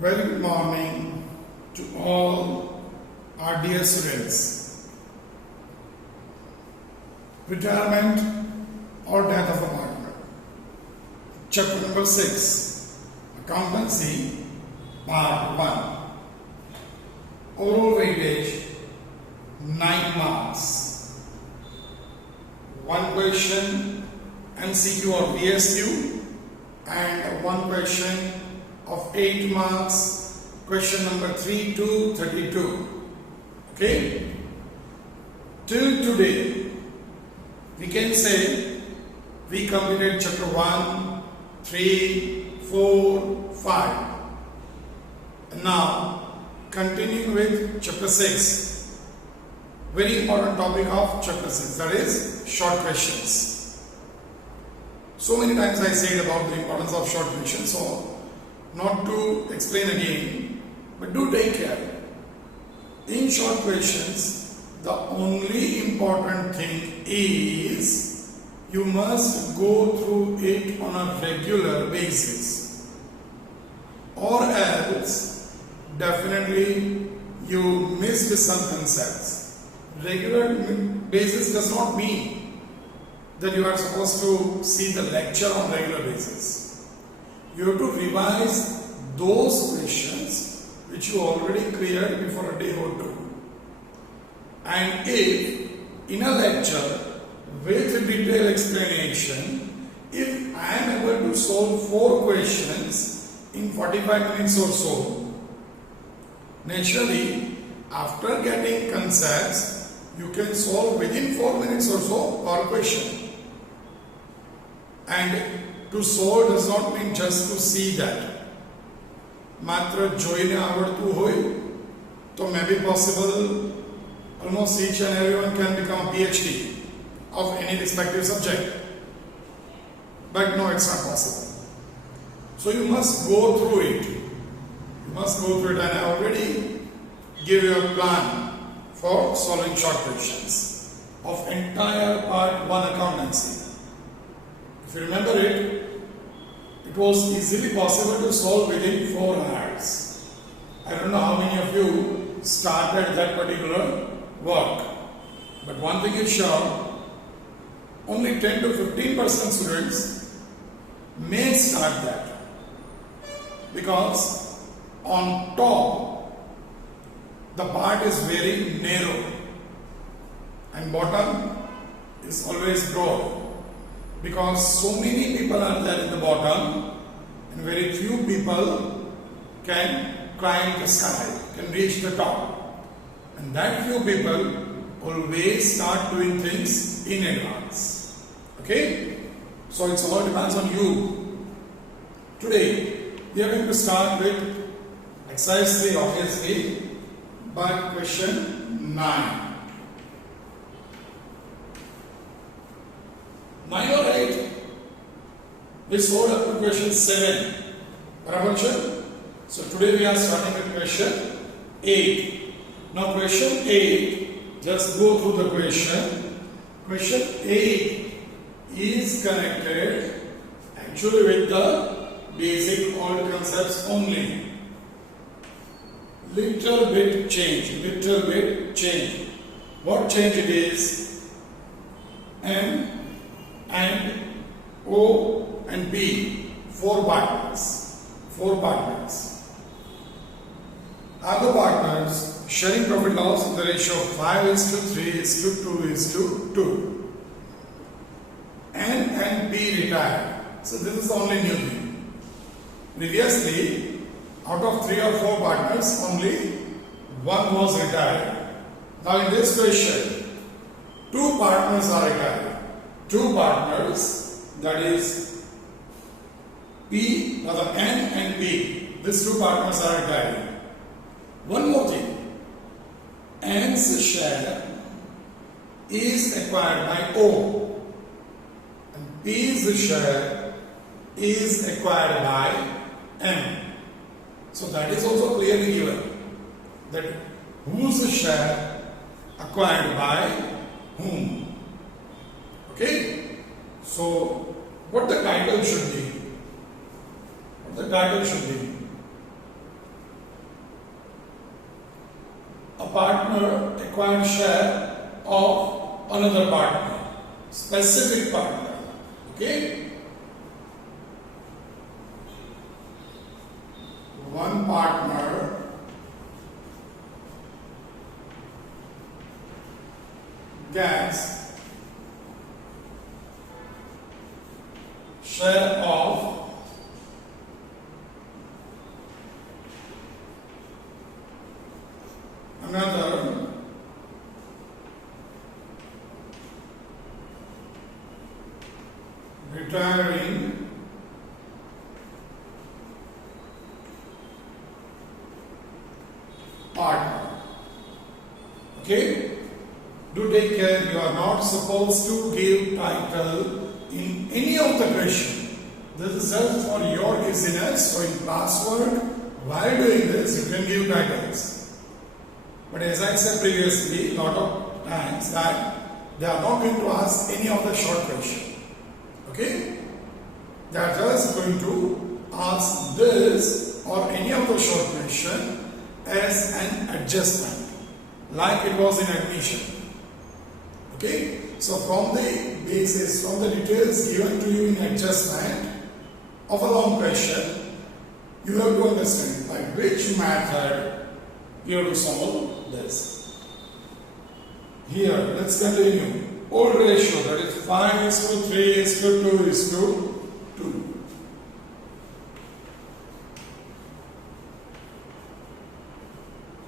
Very good morning to all our dear students. Retirement or death of a partner. Chapter number 6, Accountancy, Part 1. Overall weightage, 9 marks. One question MCQ or VSQ and one question of 8 marks, question number 3 to 32. Okay? Till today, we can say we completed chapter 1, 3, 4, 5. And now, continuing with chapter 6. Very important topic of chapter 6, that is short questions. So many times I said about the importance of short questions, so not to explain again, but do take care. In short questions, the only important thing is you must go through it on a regular basis, or else definitely you missed some concepts. Regular basis does not mean that you are supposed to see the lecture on regular basis. You have to revise those questions which you already cleared before a day or two. And if in a lecture with detailed explanation, if I am able to solve 4 questions in 45 minutes or so, naturally after getting concepts, you can solve within 4 minutes or so per question. And to solve does not mean just to see that. માત્ર જોઈને આવડતું હોય તો maybe possible almost each and everyone can become a PhD of any respective subject. But no, it's not possible. So you must go through it. You must go through it, and I already give you a plan for solving short questions of entire part 1 accountancy. If you remember it, it was easily possible to solve within 4 hours. I don't know how many of you started that particular work. But one thing is sure, only 10 to 15% students may start that. Because on top, the part is very narrow and bottom is always broad. Because so many people are there in the bottom and very few people can climb the sky, can reach the top. And that few people always start doing things in advance. Okay? So it all depends on you. Today we are going to start with exercise 3 obviously, but question 9. 9 or 8, we solved up to question 7. Barabar? So today we are starting with question 8. Now question 8, just go through the question. Question 8 is connected actually with the basic old concepts only. Little bit change. What change it is? M and O and B, 4 partners. Are the partners sharing profit loss in the ratio of 5:3:2:2? N and P retired. So this is the only new thing. Previously, out of 3 or 4 partners, only 1 was retired. Now in this question, 2 partners are retired. 2 partners, that is P, rather N and P, these 2 partners are retiring. One more thing, N's share is acquired by O and P's share is acquired by M. So that is also clearly given, that whose share acquired by whom. Okay? So what the title should be? partner acquired share of another partner, specific partner. Okay? One partner gets share of another retiring partner. Okay? Do take care, you are not supposed to give title in any of the question. This is just for your easiness. So in classwork, while doing this, you can give titles. But as I said previously, lot of times that they are not going to ask any of the short question. Okay? They are just going to ask this or any of the short question as an adjustment, like it was in admission. Okay? So from the basis, from the details given to you in adjustment of a long question, you have to understand by which method you have to solve this. Here, let's continue. Old ratio, that is 5:3:2:2.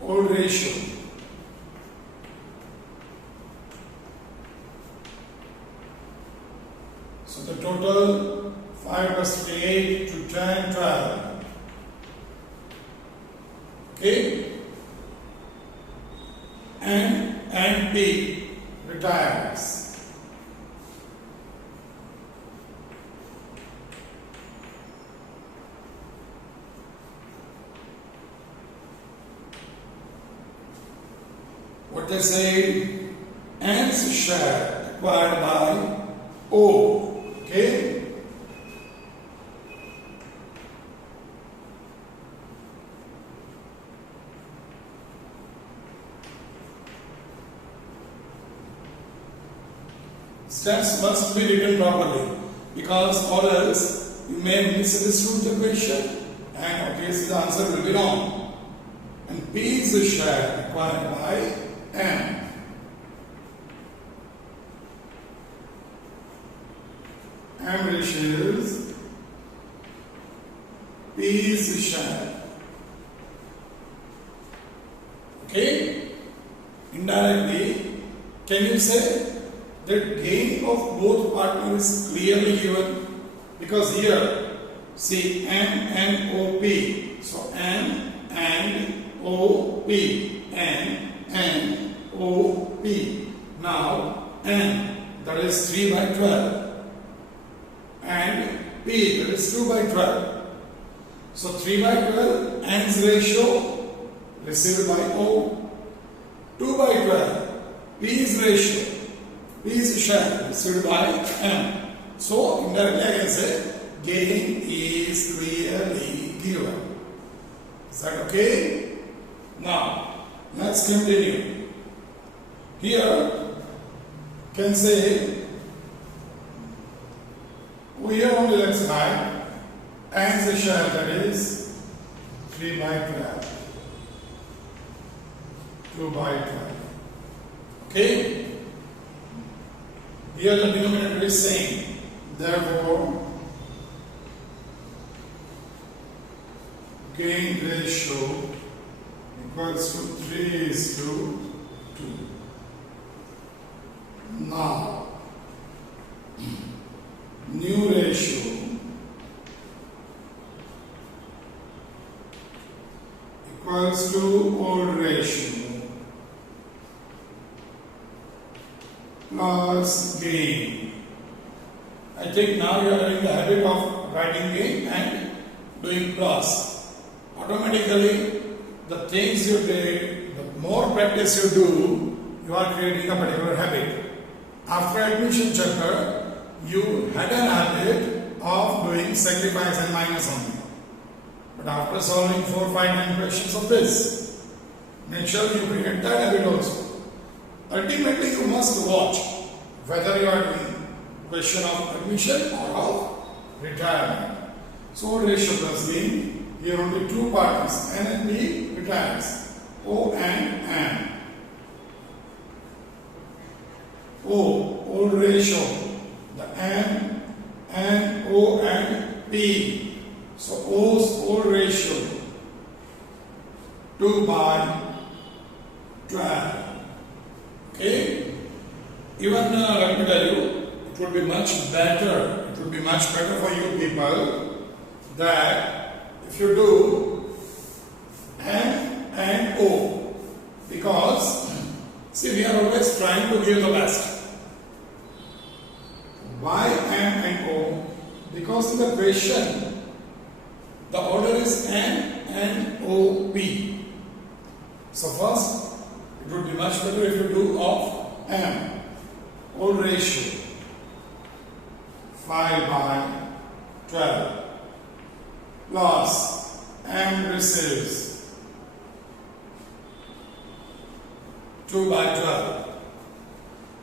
Old ratio. So the total 5 plus 3, 8 to 10, 12. Okay? And P retires. What they say, N's share acquired by O. Okay? Steps must be written properly, because or else you may misunderstood the question and obviously the answer will be wrong. And P is the share acquired by M. M ratios, P is the share. Okay? Indirectly, can you say that gain of both partners is clearly given? Because here, see M and OP. So M and OP. M and OP. Now M, that is 3 by 12. And P, that is 2 by 12. So 3 by 12, N's ratio received by O. 2 by 12, P's ratio, P's share received by M. So indirectly I can say gain is clearly given. Is that okay? Now let's continue. Here can say we are only let's write N's the share, that is 3 by 12. 2 by 12. Okay? Here the denominator is same. Therefore, gain ratio equals to 3:2. Now, new ratio equals to old ratio plus gain. I think now you are in the habit of writing gain and doing plus. Automatically, the things you did, the more practice you do, you are creating a particular habit. After admission chapter, you had an habit of doing sacrifice and minus only. But after solving 4, 5, 9 questions of this, make sure you create that habit also. Ultimately, you must watch whether you are doing question of admission or of retirement. So, ratio plus B, here only two parties, N and B retires, O and N. O, old ratio, the N, O and P. So, O's old ratio, 2 by 12. Okay? Even let me tell you, it would be much better. It would be much better for you people that if you do M and O, because see, we are always trying to give the best. Why M and O? Because in the question, the order is N O P. So first, it would be much better if you do of M, old ratio, 5 by 12, plus M receives 2 by 12.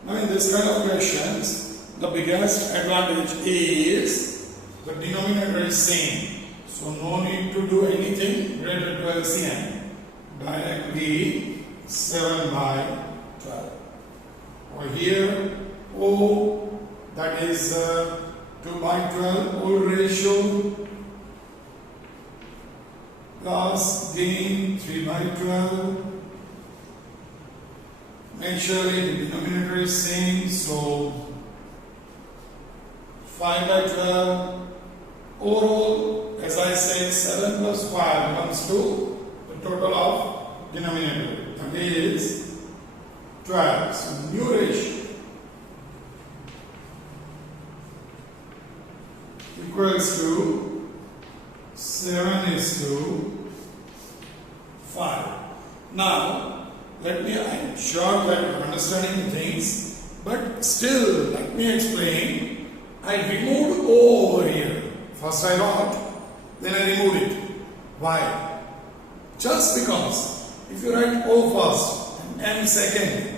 Now in this kind of questions, the biggest advantage is the denominator is same. So no need to do anything related to LCM. Directly 7 by 12. Over here, O, that is 2 by 12, old ratio, plus gain 3 by 12. Make sure the denominator is same, so 5 by 12. Overall, as I said, 7 plus 5 comes to the total of denominator. That is 12. So new ratio equals to 7 is to 5. Now, I am sure that you are understanding things, but still, let me explain. I removed O over here. First I wrote, then I removed it. Why? Just because if you write O first and M second,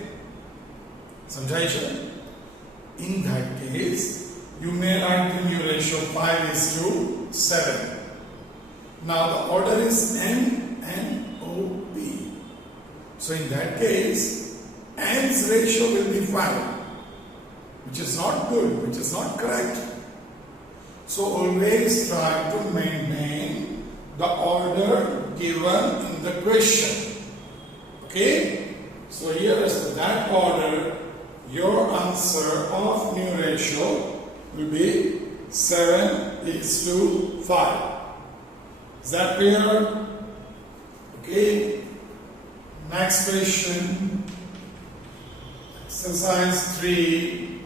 समझाइए? In that case, you may write the new ratio 5 is to 7. Now the order is N O P. So in that case, N's ratio will be 5, which is not good, which is not correct. So always try to maintain the order given in the question. Okay? So here is that order. Your answer of new ratio will be 7 is to 5. Is that clear? Okay. Next question. Exercise 3.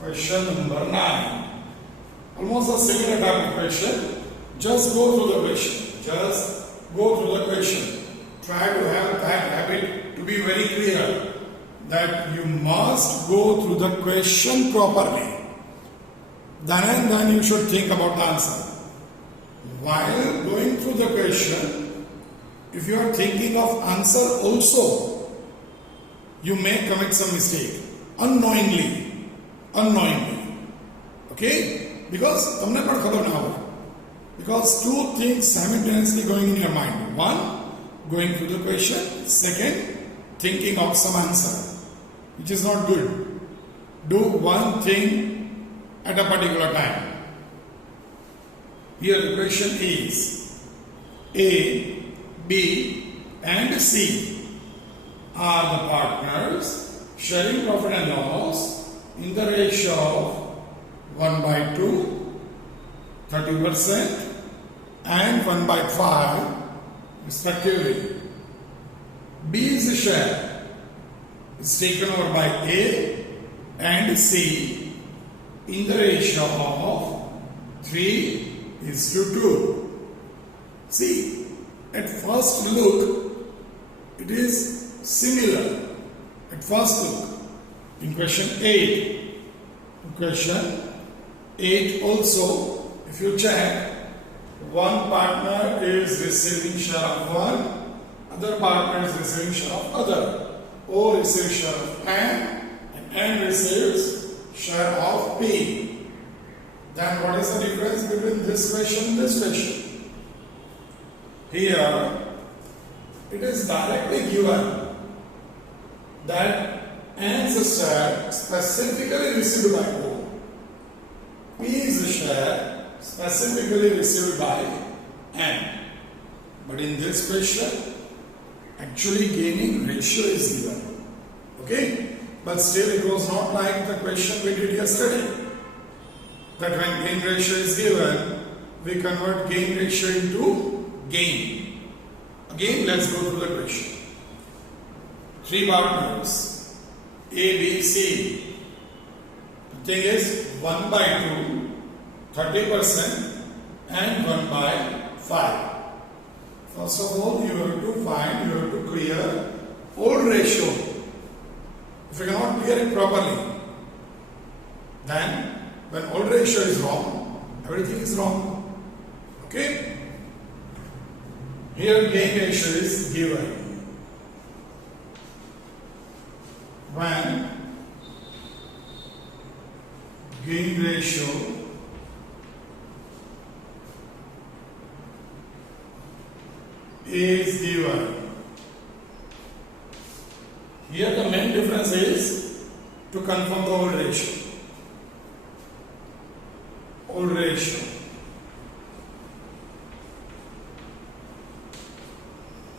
Question number 9. Almost a similar type of question. Just go through the question. Just go through the question. Try to have that habit to be very clear that you must go through the question properly. Then and then you should think about the answer. While going through the question, if you are thinking of answer also, you may commit some mistake unknowingly. Okay? Because two things simultaneously going in your mind. One, going through the question. Second, thinking of some answer, which is not good. Do one thing at a particular time. Here the question is A, B and C are the partners sharing profit and loss in the ratio of 1 by 2, 30% and 1 by 5 respectively. B's share is taken over by A and C in the ratio of 3 is to 2. See, at first look, it is similar. At first look, in question 8. In question 8 also, if you check, one partner is receiving share of 1, Other partner is receiving share of other. O receives share of N and N receives share of P. Then what is the difference between this question and this question? Here it is directly given that N's share specifically received by O. P is a share specifically received by N. But in this question, actually gaining ratio is given. Okay? But still it was not like the question we did yesterday. That when gain ratio is given, we convert gain ratio into gain. Again, let's go through the question. 3 partners, A, B, C. The thing is 1 by 2, 30% and 1 by 5. First of all, you have to clear old ratio. If you cannot clear it properly, then when old ratio is wrong, everything is wrong. Okay? Here gain ratio is given. When gain ratio is given. Here the main difference is to confirm the old ratio. Old ratio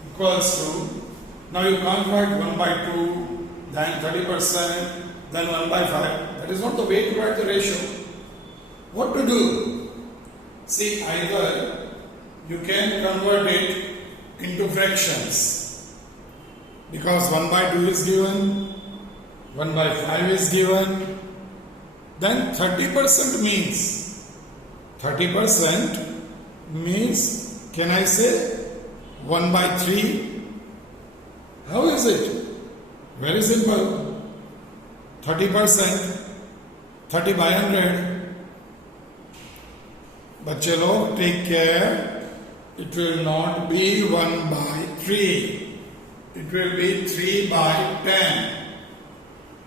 equals to, now you can't write 1 by 2, then 30%, then 1 by 5. That is not the way to write the ratio. What to do? See, either you can convert it into fractions, because 1 by 2 is given, 1 by 5 is given, then 30% means, can I say 1 by 3? How is it? Very simple. 30%, 30 by 100. But chalo, take care. It will not be 1 by 3. It will be 3 by 10.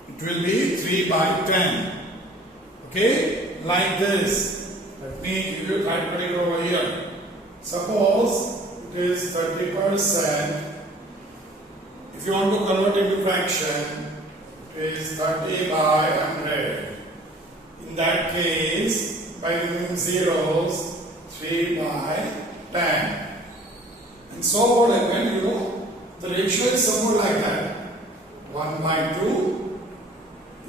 It will be 3 by 10. Okay? Like this. Let me give you a calculator over here. Suppose it is 30%. If you want to convert into fraction, it is 30 by 100. In that case, by removing zeros, 3 by 10. And so what happened, the ratio is somewhat like that. 1 by 2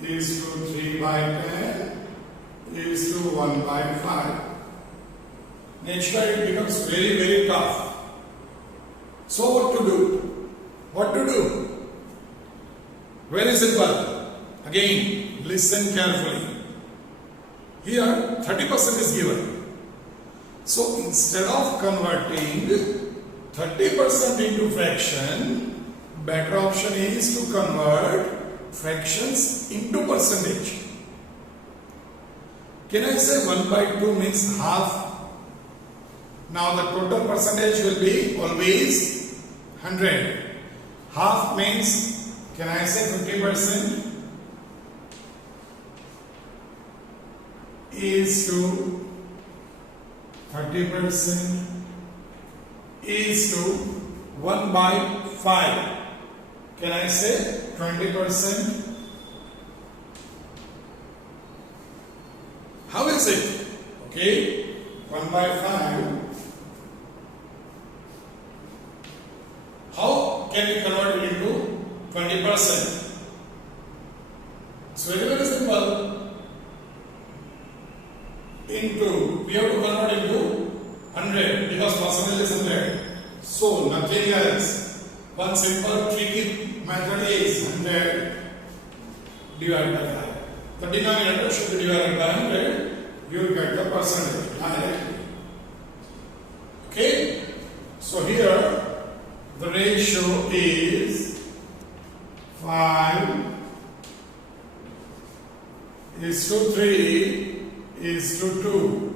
is to 3 by 10 is to 1 by 5. Naturally it becomes very, very tough. So what to do? What to do? Very simple. Again, listen carefully. Here 30% is given. So instead of converting 30% into fraction, better option is to convert fractions into percentage. Can I say 1 by 2 means half? Now the total percentage will be always 100. Half means, can I say 50% is to 30% is to 1 by 5. Can I say 20%? How is it? Okay, 1 by 5. How can we convert it into 20%? It's very, very simple. We have to convert into 100 because percentage is 100. So nothing else. One simple tricky method is 100 divided by 5. The denominator should be divided by 100. You will get the percentage directly. Okay? So here the ratio is 5 is to 3 is to 2.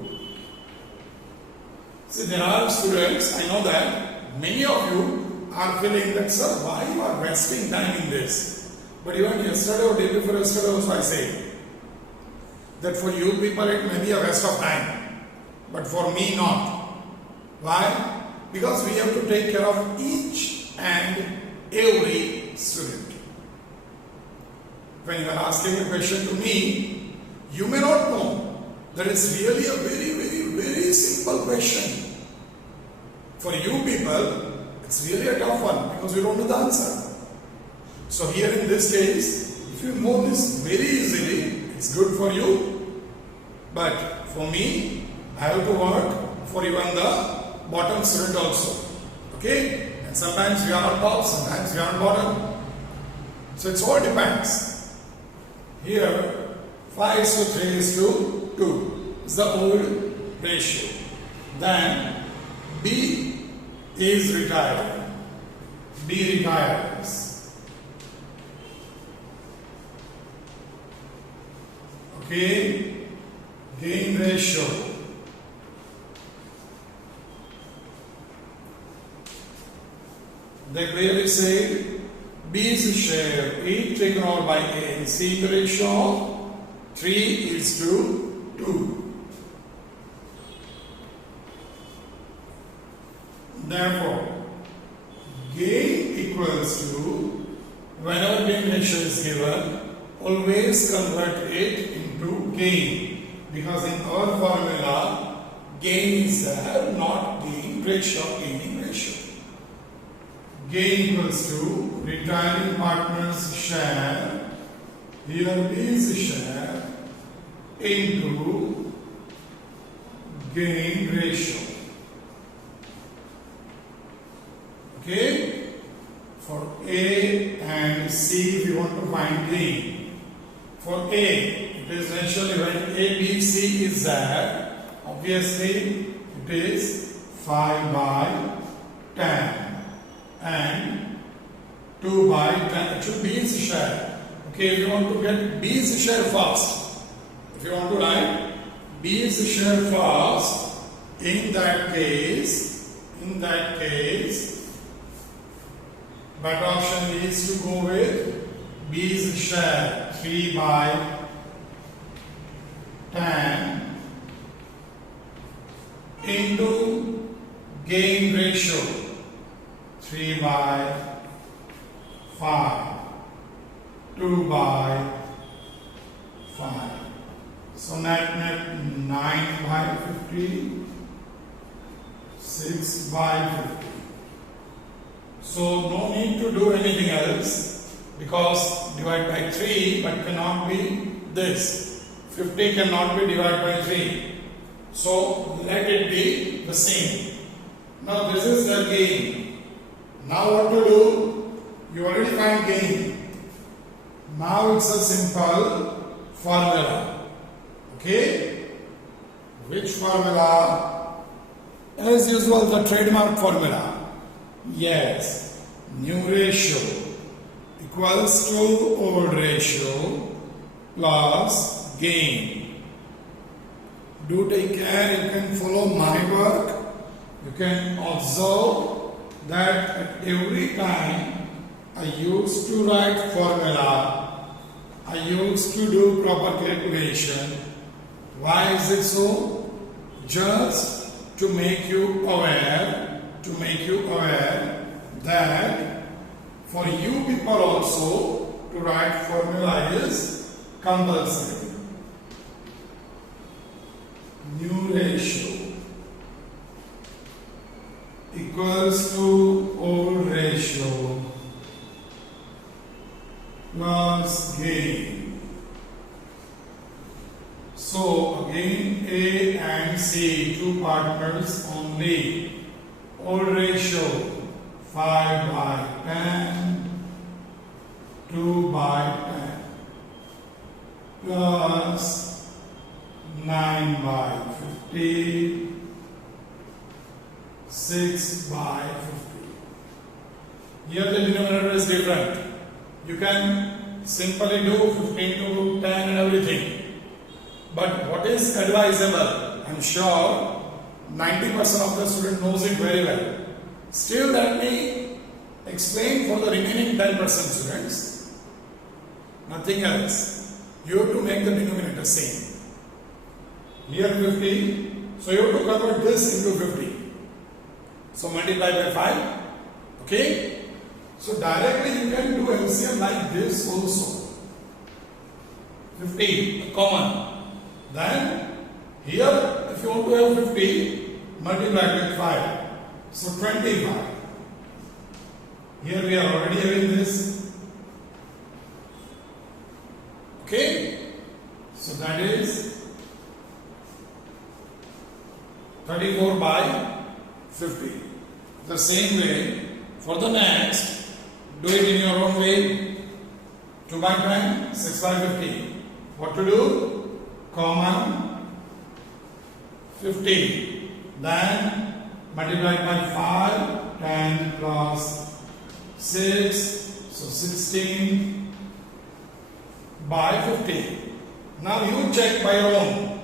See, there are students, I know that many of you are feeling that, sir, why you are wasting time in this? But even yesterday or day before yesterday also I said that for you people it may be a waste of time, but for me not. Why? Because we have to take care of each and every student. When you are asking a question to me, you may not know that it's really a very simple question. For you people, it's really a tough one because you don't know the answer. So here in this case, if you know this very easily, it's good for you. But for me, I have to work for even the bottom student also. Okay? And sometimes we are on top, sometimes we are on bottom. So it all depends. Here, 5:3:2 is the old ratio. Then B is retired. B retires. Okay, gain ratio. They clearly say B's share is taken over by A and C. The ratio of 3:2. Therefore, gain equals to, whenever gain ratio is given, always convert it into gain, because in our formula gain is there, not gain ratio, gaining ratio. Gain equals to retiring partner's share, here B's share, into gain ratio. Okay? For A and C we want to find gain. For A, it is naturally when A, B, C is there, obviously it is 5/10 and 2/10. It should be B's share. Okay, if you want to get B's share first, if you want to write B's share first, in that case, better option is to go with B's share 3/10 into gain ratio 3/5, 2/5. So net 9/50, 6/50. So no need to do anything else, because divide by 3 but cannot be this. 50 cannot be divided by 3. So let it be the same. Now this is the gain. Now what to do? You already find gain. Now it's a simple formula. Okay? Which formula? As usual, the trademark formula. Yes, new ratio equals to old ratio plus gain. Do take care, you can follow my work. You can observe that at every time I used to write formula, I used to do proper calculation. Why is it so? Just to make you aware that for you people also to write formula is compulsory. New ratio equals to old ratio plus gain. So again A and C, two partners only. Old ratio 5/10, 2/10 plus 9/50, 6/50. Here the denominator is different. You can simply do 15 to 10 and everything. But what is advisable? I'm sure 90% of the student knows it very well. Still let me explain for the remaining 10% students. Nothing else. You have to make the denominator same. Here 50. So you have to convert this into 50. So multiply by 5. Okay. So directly you can do LCM like this also. 50 common. Then here if you want to have 50, multiply with 5. So 25. Here we are already having this. Okay. So that is 34 by 50. The same way for the next, do it in your own way. 2 by 10, 6 by 50. What to do? Common 50. Then multiply by 5, 10 plus 6, so 16 by 50. Now you check by your own.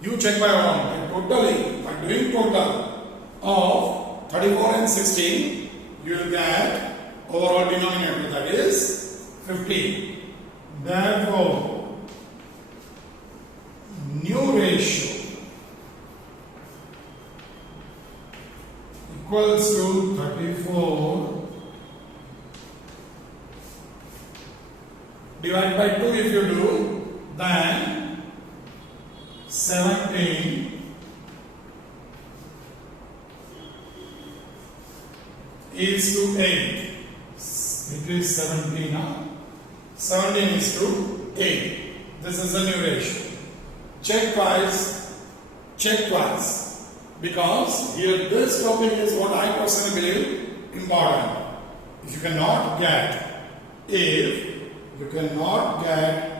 You check by your own. Totally, by doing total of 34 and 16, you will get overall denominator, that is 50. Therefore, new ratio equals to 34 divided by 2 if you do, then 17 is to 8. It is 17 now. 17 is to 8. This is the new ratio. Check twice. Check twice. Because here this topic is what I personally believe important. If you cannot get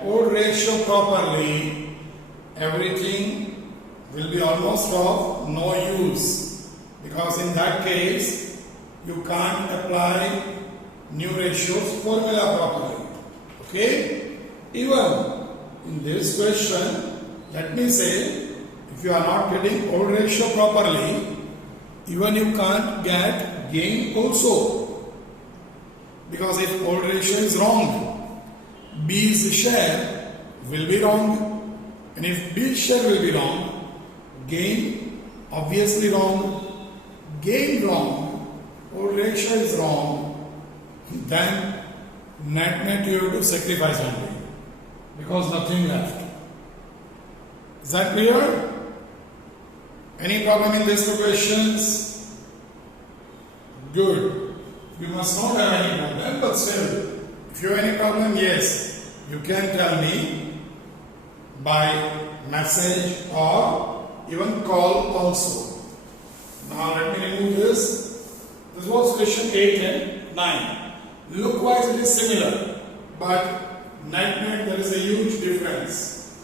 odd ratio properly, everything will be almost of no use. Because in that case, you can't apply new ratios formula properly. Okay? Even in this question, let me say, if you are not getting odd ratio properly, even you can't get gain also. Because if odd ratio is wrong, B's share will be wrong. And if B's share will be wrong, gain obviously wrong. Gain wrong, odd ratio is wrong, then net you have to sacrifice only. Because nothing left. Is that clear? Any problem in these two questions? Good. You must not have any problem, but still, if you have any problem, yes, you can tell me by message or even call also. Now let me remove this. This was question 8 and 9. Look wise it is similar, but net there is a huge difference.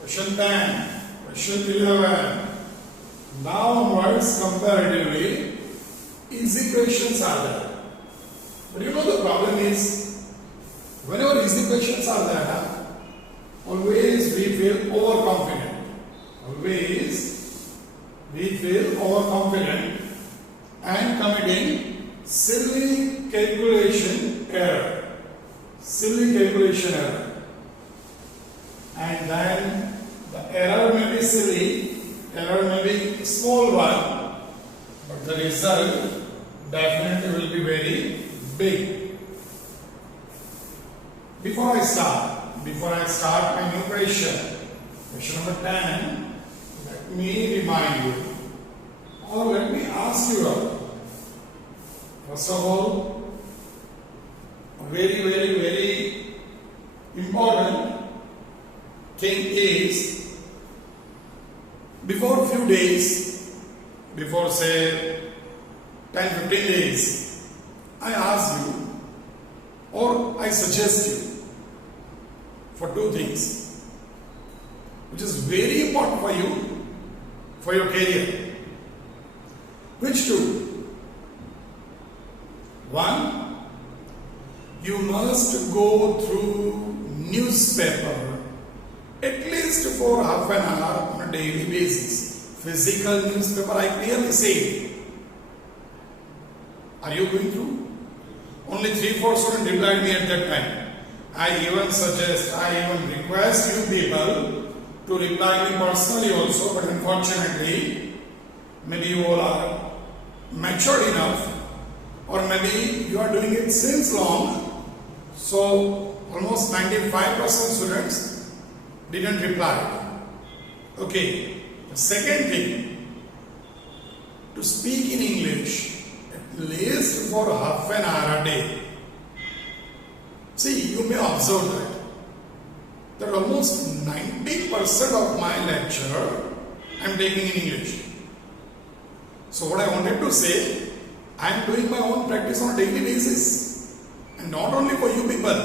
Question 10, question 11. Now onwards, comparatively, easy questions are there. But you know the problem is, whenever easy questions are there, always we feel overconfident. Always we feel overconfident and committing silly calculation error. Silly calculation error. And then the error may be silly, error may be small one, but the result definitely will be very big. Before I start my new question number 10, let me remind you, or let me ask you, first of all, a very important thing is, before a few days, before say 10-15 days, I ask you or I suggest you for two things which is very important for you, for your career. Which two? One, you must go through newspaper at least for half an hour on a daily basis. Physical newspaper, I clearly say. Are you going through? Only 3-4 students replied me at that time. I even request you people to reply me personally also, but unfortunately, maybe you all are matured enough, or maybe you are doing it since long, so almost 95% students didn't reply. Okay, the second thing, to speak in English at least for half an hour a day. See, you may observe that almost 90% of my lecture I am taking in English. So what I wanted to say, I am doing my own practice on a daily basis, and not only for you people,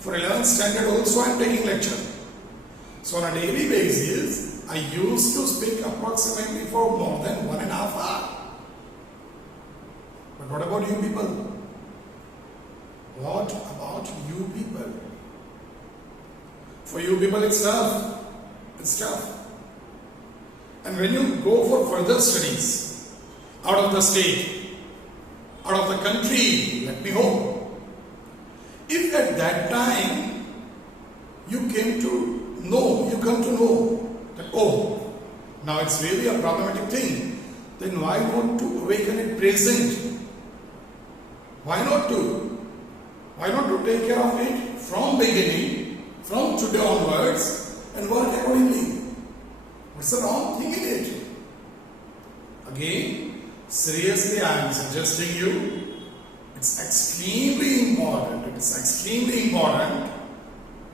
for 11th standard also I am taking lecture. So on a daily basis, I used to speak approximately for more than 1.5 hours. But what about you people? What about you people? For you people it's tough. It's tough. And when you go for further studies, out of the state, out of the country, let me hope, if at that time you come to know that, oh, now it's really a problematic thing, then why not to awaken it present? Why not to take care of it from beginning, from today onwards, and work accordingly? What's the wrong thing in it? Again, seriously, I am suggesting you, it's extremely important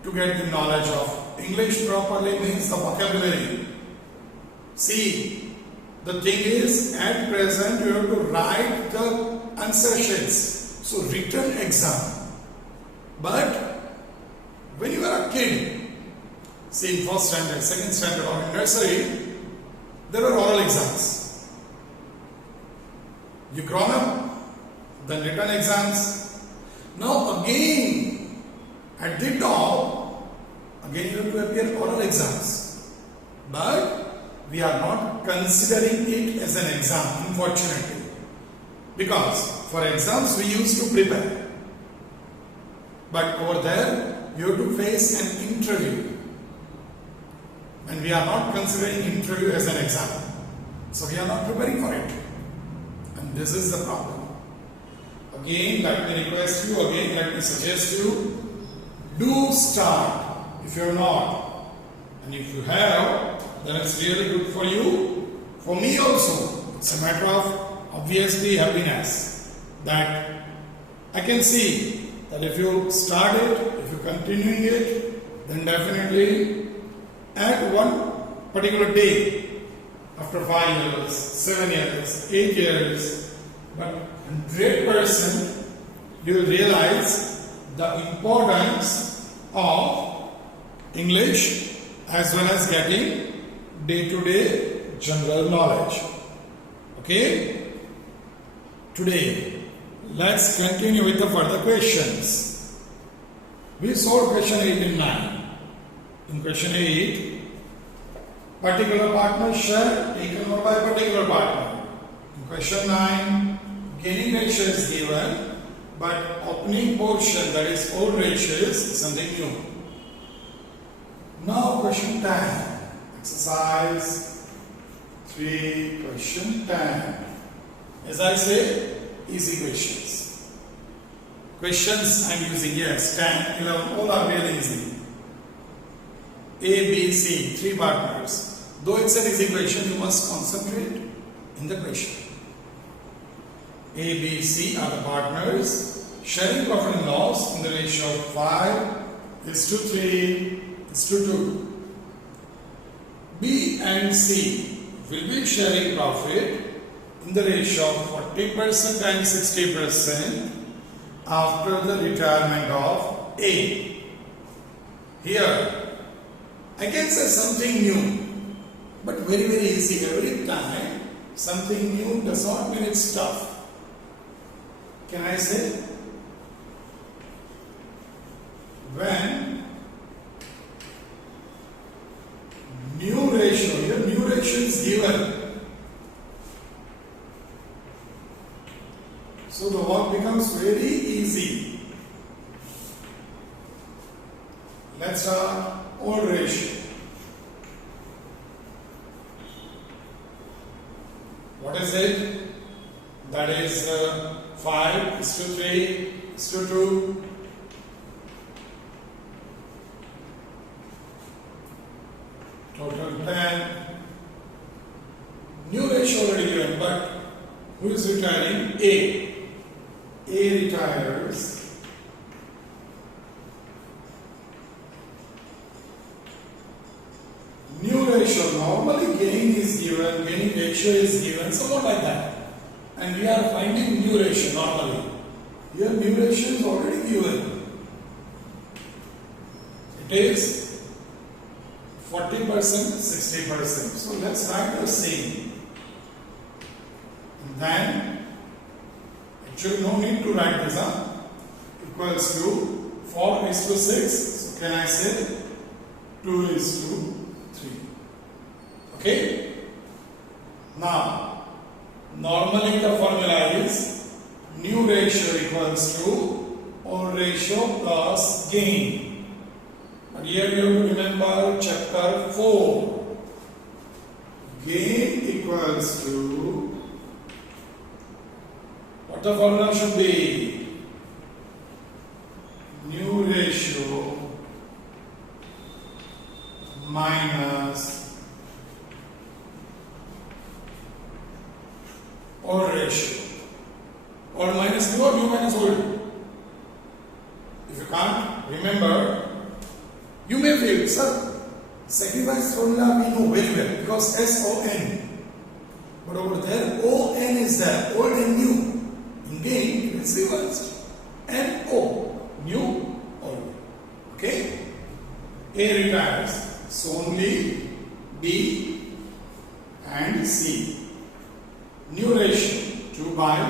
to get the knowledge of English properly, means the vocabulary. See, the thing is, at present you have to write the answer sheets, so written exam. But when you are a kid, see in first standard, second standard, or in nursery, there were oral exams. You grown up, then written exams. Now again, at the top, again you have to appear oral exams. But we are not considering it as an exam, unfortunately. Because for exams we used to prepare. But over there, you have to face an interview. And we are not considering interview as an exam. So we are not preparing for it. And this is the problem. Again, let me suggest you, do start if you are not. And if you have, then it's really good for you. For me also, it's a matter of obviously happiness that I can see that if you start it, if you continuing it, then definitely at one particular day, after 5 years, 7 years, 8 years, but 100% you will realize the importance of English as well as getting day-to-day general knowledge. Okay? Today, let's continue with the further questions. We solved question 8 and 9. In question 8, particular partner share taken over by particular partner. In question 9, gaining ratio is given, but opening portion, that is old ratio, is something new. Now question 10, exercise 3, question 10. As I say, easy questions. Questions I am using, yes, 10, 11, all are really easy. A, B, C, 3 partners. Though it's an easy question, you must concentrate in the question. A, B, C are the partners sharing profit and loss in the ratio of 5:3:2. B and C will be sharing profit in the ratio of 40% and 60% after the retirement of A. Here, I can say something new, but very easy. Every time something new does not mean it's tough. Can I say? When new ratio is given. So So the work becomes very easy. Let's start old ratio. What is it? That is 5:3:2. Total 10. New ratio already given, but who is retiring? A. A retires. New ratio, normally gain is given, gaining ratio is given, somewhat like that. And we are finding new ratio normally. Here new ratio is already given. It is 40%, 60%. So let's write the same. And then, actually no need to write this, equals to 4:6. So can I say 2:3? Okay? Now, normally the formula is new ratio equals to old ratio plus gain. But here you have to remember chapter 4. Gain equals to, what the formula should be? New ratio minus old ratio. Old minus new or new minus old? If you can't remember, you may feel, sir, sacrifice formula we know very well because S-O-N. But over there, O-N is there, old and new. In gain, it is reversed. N-O, new, old. Okay? A retires, so only B and C. New ratio 2/5,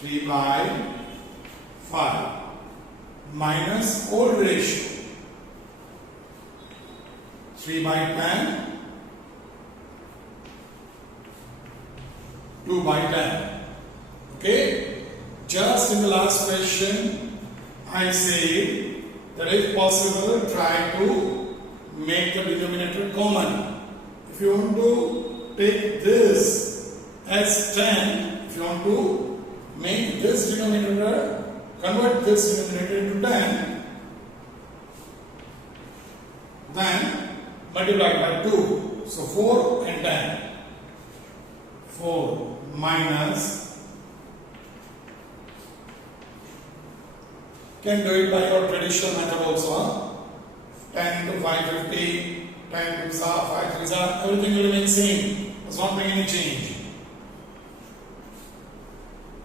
3/5 minus old ratio 3/10, 2/10. Okay? Just in the last question, I say that if possible, try to make the denominator common. If you want to take this as 10, if you want to make this denominator, convert this denominator into 10, then multiply by 2. So 4 and 10. 4 minus, can do it by your traditional method also. 10 to 550. 10 2s are, 5 3s are, everything will remain same. Does not make any change.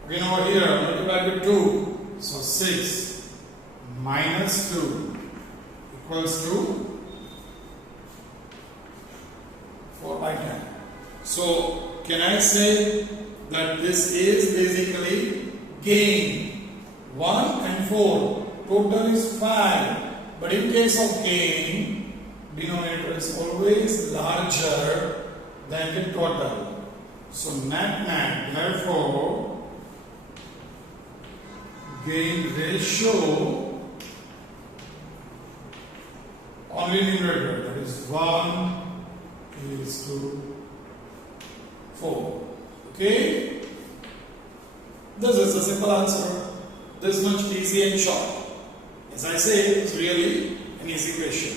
Again over here, multiply with 2. So 6 minus 2 equals to 4/10. So can I say that this is basically gain? 1 and 4. Total is 5. But in case of gain, denominator is always larger than the total. So net, therefore, gain ratio only numerator, that is 1:4. Okay? This is a simple answer. This much easy and short. As I say, it's really an easy question.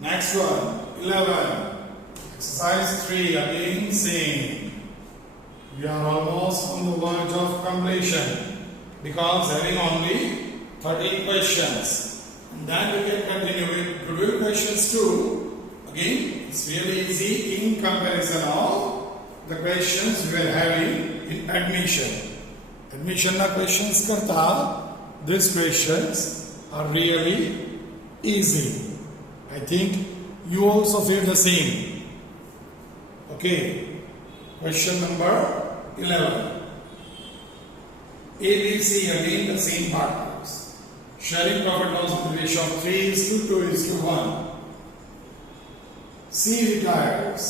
Next one, 11. Exercise 3, again same. We are almost on the verge of completion because having only 13 questions. And then we can continue with previous questions too. Again, it's really easy in comparison of the questions we are having in admission. Admission na questions karta, these questions are really easy. I think you also feel the same. Okay, question number 11. ABC, again the same partners. Sharing profit loss with the ratio of 3:2:1. C retires.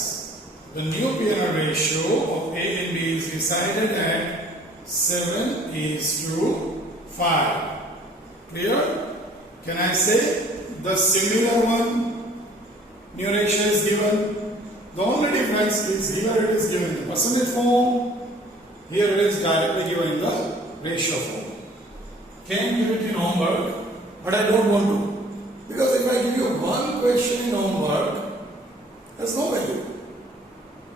The new P&L ratio of A and B is decided at 7:5. Clear? Can I say the similar one? New ratio is given. The only difference is here it is given in the percentage form. Here it is directly given in the ratio form. Can give it in homework, but I don't want to. Because if I give you one question in homework, there's no value.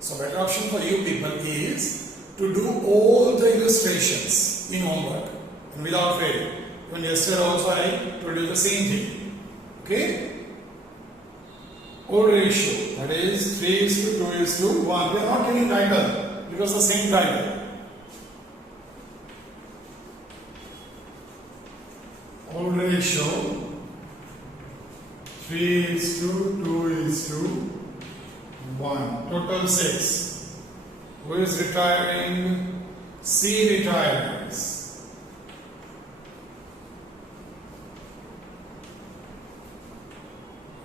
So better option for you people is to do all the illustrations in homework and without fail. Even yesterday also I told you the same thing. Okay? Old ratio, that is 3:2:1. We are not getting title because the same title. Old ratio 3:2:1. Total 6. Who is retiring? C retires.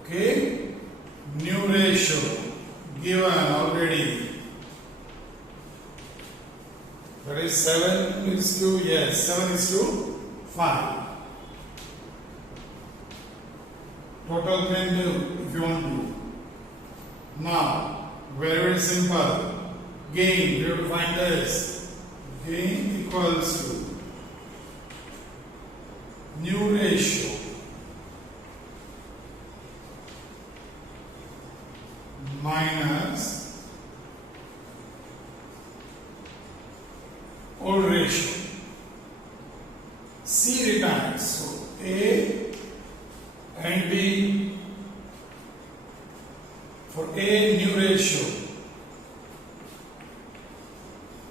Okay. New ratio given already. That is 7:5. Total can do if you want to. Now, very simple. Gain, you have to find this. Gain equals to new ratio minus old ratio. C retires. So A and B. For A, new ratio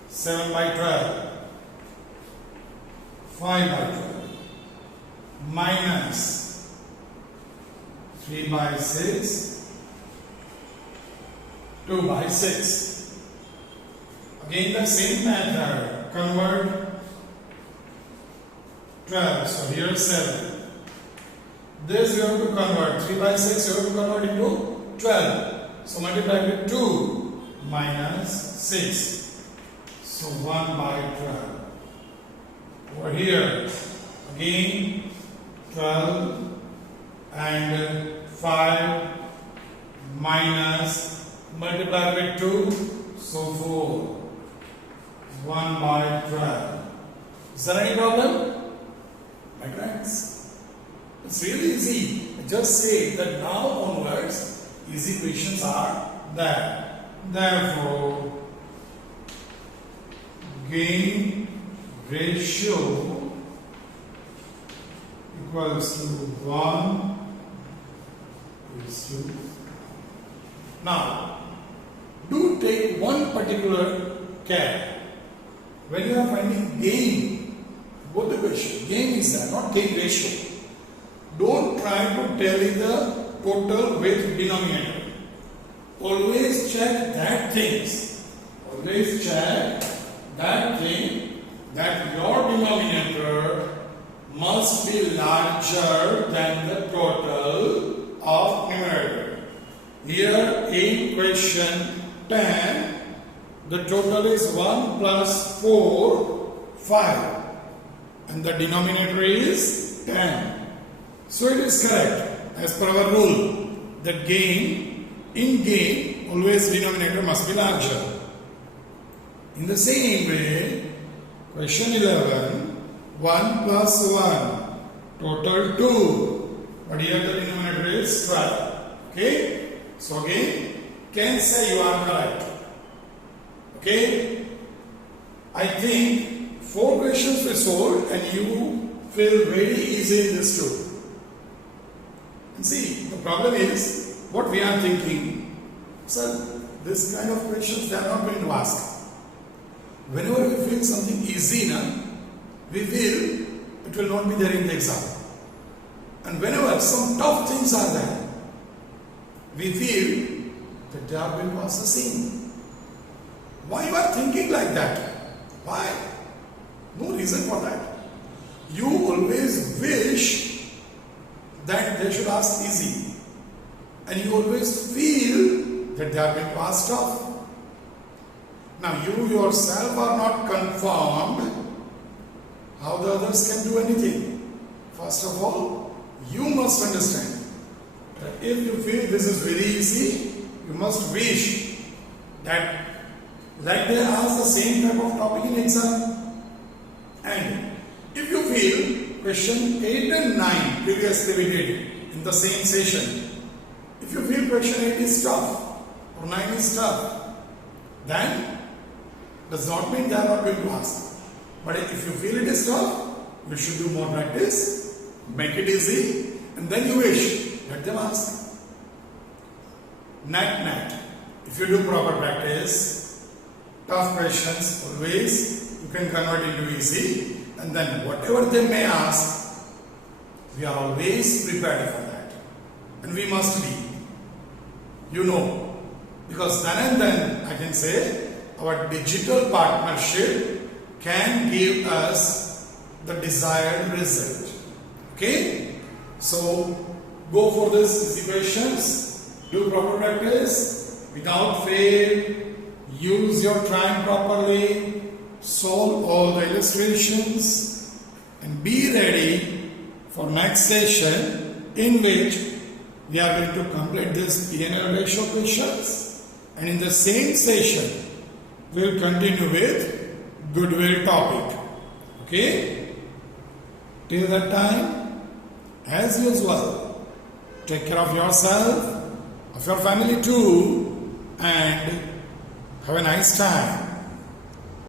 7/12, 5/12 minus 3/6, 2/6. Again the same method. Convert 12. So here 7. This you have to convert. 3/6 you have to convert into 12. So multiply with 2 minus 6. So 1/12. Over here again 12 and 5 minus multiply with 2. So 4. 1/12. Is there any problem? My friends? It's really easy. Just say that now onwards, easy questions are there. Therefore, gain ratio equals to 1:2. Now, do take one particular care. When you are finding gain, both the question, gain is that, not gain ratio. Don't try to tally the total with denominator. Always check that things. Always check that thing that your denominator must be larger than the total of numerator. Here in question 10, the total is 1 plus 4, 5. And the denominator is 10. So it is correct as per our rule that in gain always denominator must be larger. In the same way, question 11, 1 plus 1, total 2. But here the denominator is 12. Okay? So again, can say you are correct. Okay? I think 4 questions were solved and you feel very easy in this too. And see, the problem is what we are thinking. Sir, this kind of questions they are not going to ask. Whenever we feel something easy, we feel it will not be there in the exam. And whenever some tough things are there, we feel that they are going to ask the same. Why you are thinking like that? Why? No reason for that. You always wish that they should ask easy. And you always feel that they are going to ask tough. Now you yourself are not confirmed, how the others can do anything? First of all, you must understand that if you feel this is very easy, you must wish that like they ask the same type of topic in exam. And if you feel question 8 and 9 previously we did in the same session, if you feel question 8 is tough or 9 is tough, then does not mean they are not going to ask. But if you feel it is tough, you should do more practice, make it easy, and then you wish, let them ask. Net. If you do proper practice, tough questions always you can convert into easy, and then whatever they may ask, we are always prepared for that. And we must be. Because then and then I can say our digital partnership can give us the desired result. Okay? So go for these easy questions, do proper practice, without fail, use your time properly, solve all the illustrations, and be ready for next session in which we are going to complete this P&L ratio questions, and in the same session we will continue with goodwill topic. Okay? Till that time, as usual, take care of yourself, of your family too, and have a nice time.